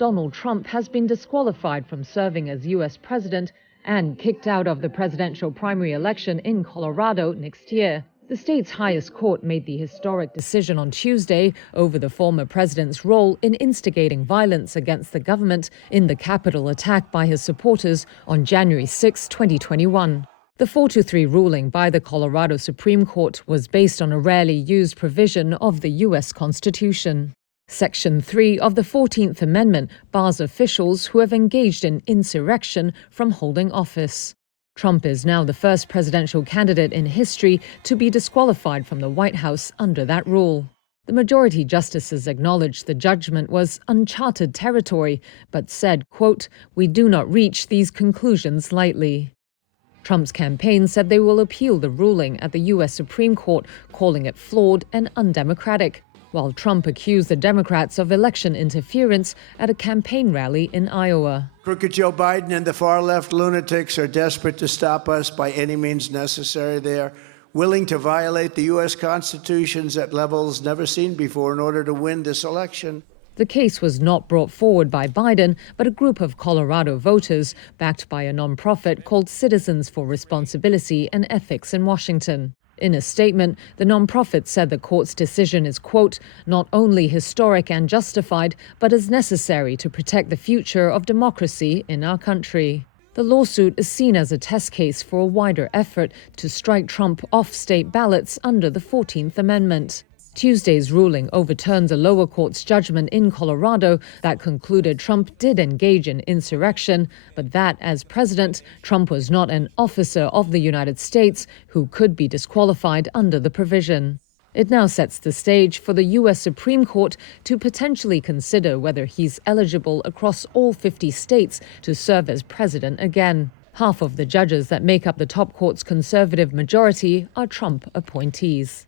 Donald Trump has been disqualified from serving as U.S. president and kicked out of the presidential primary election in Colorado next year. The state's highest court made the historic decision on Tuesday over the former president's role in instigating violence against the government in the Capitol attack by his supporters on January 6, 2021. The 4-3 ruling by the Colorado Supreme Court was based on a rarely used provision of the U.S. Constitution. Section 3 of the 14th Amendment bars officials who have engaged in insurrection from holding office. Trump is now the first presidential candidate in history to be disqualified from the White House under that rule. The majority justices acknowledged the judgment was uncharted territory, but said, quote, "We do not reach these conclusions lightly." Trump's campaign said they will appeal the ruling at the U.S. Supreme Court, calling it flawed and undemocratic, while Trump accused the Democrats of election interference at a campaign rally in Iowa. Crooked Joe Biden and the far-left lunatics are desperate to stop us by any means necessary. They are willing to violate the U.S. Constitution at levels never seen before in order to win this election. The case was not brought forward by Biden, but a group of Colorado voters backed by a nonprofit called Citizens for Responsibility and Ethics in Washington. In a statement, the nonprofit said the court's decision is, quote, "not only historic and justified, but is necessary to protect the future of democracy in our country." The lawsuit is seen as a test case for a wider effort to strike Trump off state ballots under the 14th Amendment. Tuesday's ruling overturns a lower court's judgment in Colorado that concluded Trump did engage in insurrection, but that, as president, Trump was not an officer of the United States who could be disqualified under the provision. It now sets the stage for the U.S. Supreme Court to potentially consider whether he's eligible across all 50 states to serve as president again. Half of the judges that make up the top court's conservative majority are Trump appointees.